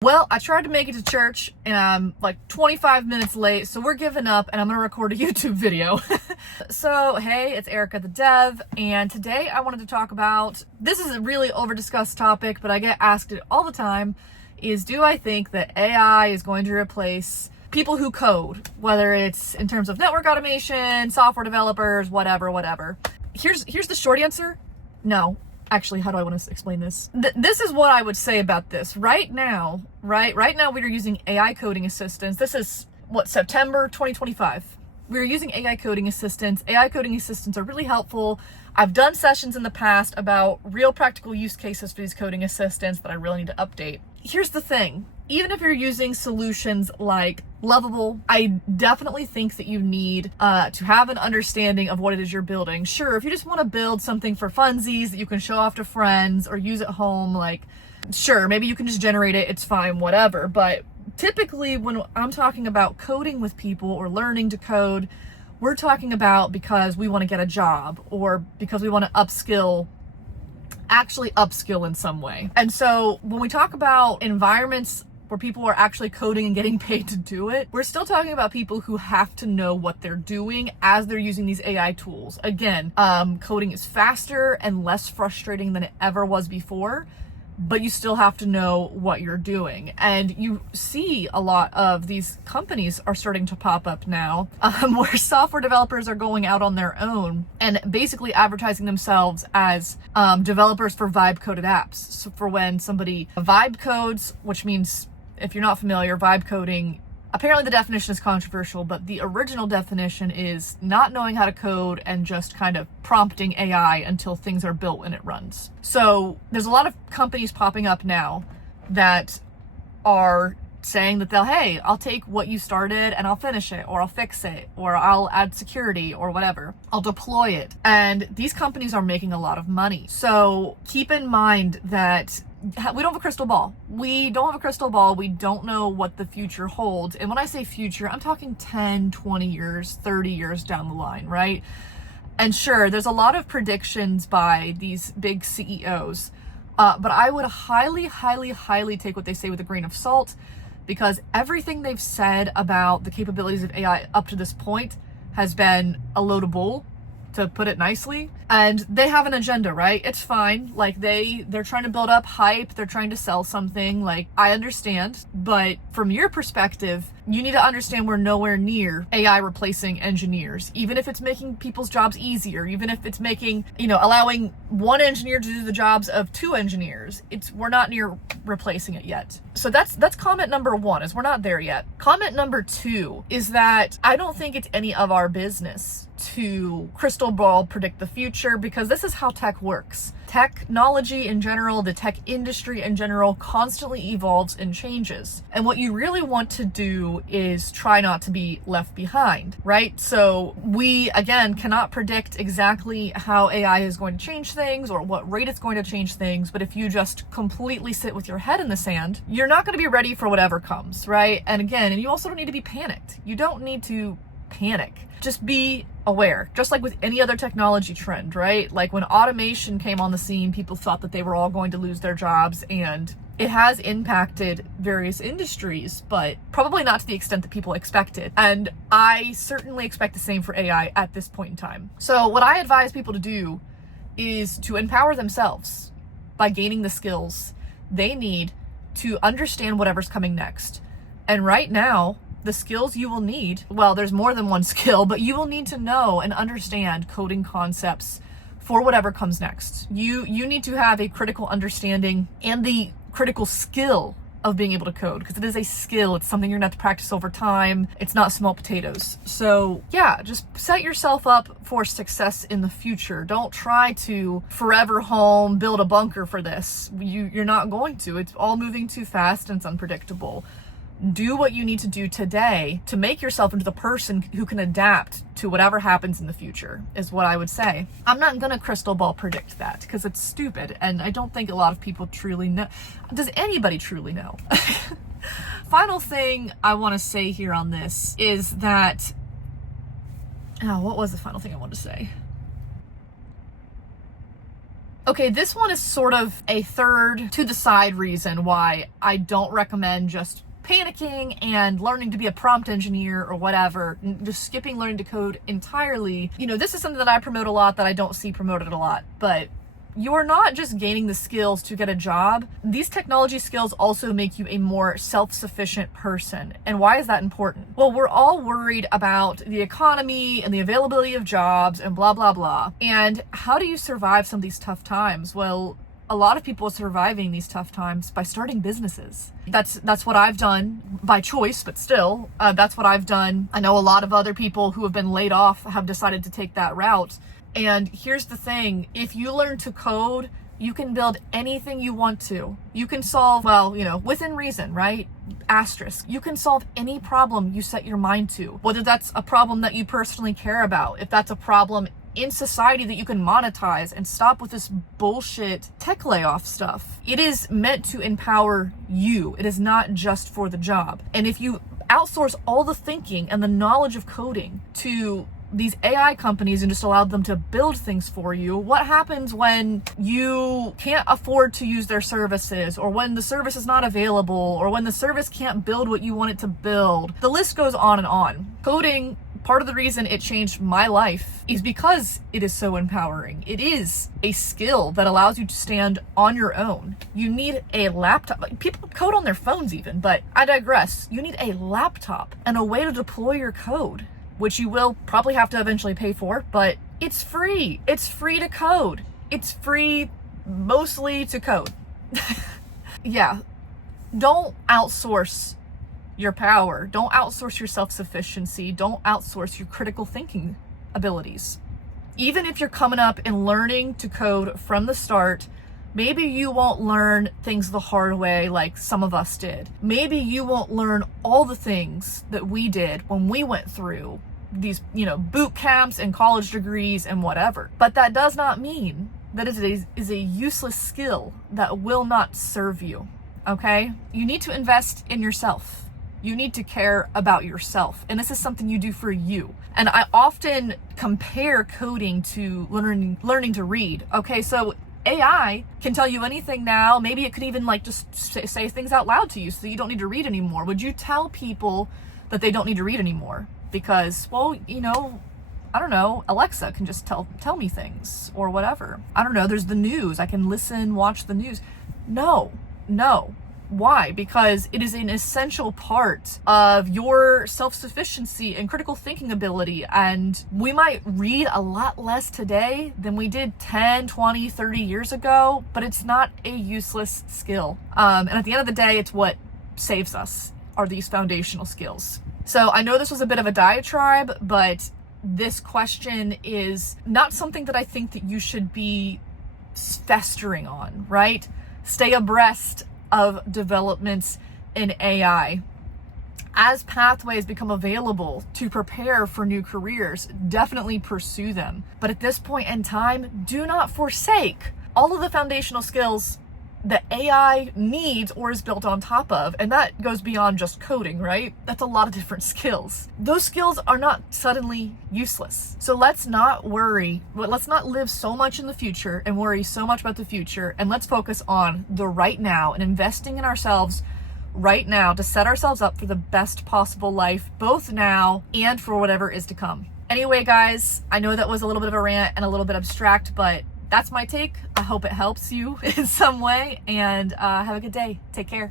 Well, I tried to make it to church and I'm like 25 minutes late, so we're giving up and I'm gonna record a YouTube video. So, hey, it's Erica the Dev, and today I wanted to talk about, this is a really over-discussed topic, but I get asked it all the time, is do I think that AI is going to replace people who code, whether it's in terms of network automation, software developers, whatever. Here's the short answer. No. Actually, how do I want to explain this? This is what I would say about this. Right now we are using AI coding assistants. This is September 2025. We're using AI coding assistants. AI coding assistants are really helpful. I've done sessions in the past about real practical use cases for these coding assistants that I really need to update. Here's the thing. Even if you're using solutions like Lovable, I definitely think that you need to have an understanding of what it is you're building. Sure, if you just want to build something for funsies that you can show off to friends or use at home, like, sure, maybe you can just generate it, it's fine, whatever. But typically when I'm talking about coding with people or learning to code, we're talking about because we want to get a job or because we want to actually upskill in some way. And so when we talk about environments where people are actually coding and getting paid to do it, we're still talking about people who have to know what they're doing as they're using these AI tools. Again, coding is faster and less frustrating than it ever was before, but you still have to know what you're doing. And you see a lot of these companies are starting to pop up now, where software developers are going out on their own and basically advertising themselves as developers for vibe coded apps. So for when somebody vibe codes, which means, if you're not familiar, vibe coding, apparently the definition is controversial, but the original definition is not knowing how to code and just kind of prompting AI until things are built and it runs. So there's a lot of companies popping up now that are saying that hey, I'll take what you started and I'll finish it, or I'll fix it, or I'll add security, or whatever. I'll deploy it. And these companies are making a lot of money. So keep in mind that we don't have a crystal ball. We don't have a crystal ball. We don't know what the future holds. And when I say future, I'm talking 10, 20 years, 30 years down the line, right? And sure, there's a lot of predictions by these big CEOs, but I would highly take what they say with a grain of salt, because everything they've said about the capabilities of AI up to this point has been a load of bull, to put it nicely. And they have an agenda, right? It's fine. Like they're trying to build up hype. They're trying to sell something. Like, I understand. But from your perspective, you need to understand we're nowhere near AI replacing engineers. Even if it's making people's jobs easier, even if it's making, allowing one engineer to do the jobs of two engineers, we're not near replacing it yet. So that's comment number one, is we're not there yet. Comment number two is that I don't think it's any of our business to crystal ball predict the future, because this is how tech works. Technology in general, the tech industry in general, constantly evolves and changes. And what you really want to do is try not to be left behind, right? So we, again, cannot predict exactly how AI is going to change things or what rate it's going to change things, but if you just completely sit with your head in the sand, you're not going to be ready for whatever comes, right? And again, and you also don't need to be panicked. You don't need to panic. Just be aware, just like with any other technology trend, right? Like when automation came on the scene, people thought that they were all going to lose their jobs, and it has impacted various industries, but probably not to the extent that people expected. And I certainly expect the same for AI at this point in time. So what I advise people to do is to empower themselves by gaining the skills they need to understand whatever's coming next. And right now, the skills you will need, well, there's more than one skill, but you will need to know and understand coding concepts for whatever comes next. You need to have a critical understanding and the critical skill of being able to code, because it is a skill. It's something you're gonna have to practice over time. It's not small potatoes. So yeah, just set yourself up for success in the future. Don't try to forever home, build a bunker for this. You're not going to. It's all moving too fast and it's unpredictable. Do what you need to do today to make yourself into the person who can adapt to whatever happens in the future, is what I would say. I'm not gonna crystal ball predict that, because it's stupid, and I don't think a lot of people truly know. Does anybody truly know? Final thing I want to say here on this is that, what was the final thing I wanted to say? Okay, this one is sort of a third to the side reason why I don't recommend just panicking and learning to be a prompt engineer or whatever, just skipping learning to code entirely. You know, this is something that I promote a lot that I don't see promoted a lot, but you're not just gaining the skills to get a job. These technology skills also make you a more self-sufficient person. And why is that important? Well, we're all worried about the economy and the availability of jobs and blah, blah, blah. And how do you survive some of these tough times? Well, a lot of people are surviving these tough times by starting businesses. That's what I've done by choice, but still, that's what I've done. I know a lot of other people who have been laid off have decided to take that route. And here's the thing, if you learn to code, you can build anything you want to. You can solve, well, you know, within reason, right? Asterisk. You can solve any problem you set your mind to, whether that's a problem that you personally care about, if that's a problem in society that you can monetize and stop with this bullshit tech layoff stuff. It is meant to empower you. It is not just for the job. And if you outsource all the thinking and the knowledge of coding to these AI companies and just allow them to build things for you, what happens when you can't afford to use their services, or when the service is not available, or when the service can't build what you want it to build? The list goes on and on. Coding, part of the reason it changed my life is because it is so empowering. It is a skill that allows you to stand on your own. You need a laptop. People code on their phones even, but I digress. You need a laptop and a way to deploy your code, which you will probably have to eventually pay for, but it's free. It's free to code. It's free mostly to code. Yeah, don't outsource your power. Don't outsource your self-sufficiency. Don't outsource your critical thinking abilities. Even if you're coming up and learning to code from the start, maybe you won't learn things the hard way like some of us did. Maybe you won't learn all the things that we did when we went through these, you know, boot camps and college degrees and whatever. But that does not mean that it is a useless skill that will not serve you, okay? You need to invest in yourself. You need to care about yourself. And this is something you do for you. And I often compare coding to learning to read. Okay, so AI can tell you anything now. Maybe it could even like just say things out loud to you so you don't need to read anymore. Would you tell people that they don't need to read anymore? Because, well, you know, I don't know, Alexa can just tell me things or whatever. I don't know, there's the news. I can listen, watch the news. No. Why? Because it is an essential part of your self-sufficiency and critical thinking ability. And we might read a lot less today than we did 10, 20, 30 years ago, but it's not a useless skill. And at the end of the day, it's what saves us, are these foundational skills. So I know this was a bit of a diatribe, but this question is not something that I think that you should be festering on, right? Stay abreast of developments in AI. As pathways become available to prepare for new careers, definitely pursue them. But at this point in time, do not forsake all of the foundational skills that AI needs or is built on top of. And that goes beyond just coding, right? That's a lot of different skills. Those skills are not suddenly useless. So let's not worry. Let's not live so much in the future and worry so much about the future. And let's focus on the right now and investing in ourselves right now to set ourselves up for the best possible life, both now and for whatever is to come. Anyway, guys, I know that was a little bit of a rant and a little bit abstract, but that's my take. I hope it helps you in some way, and have a good day. Take care.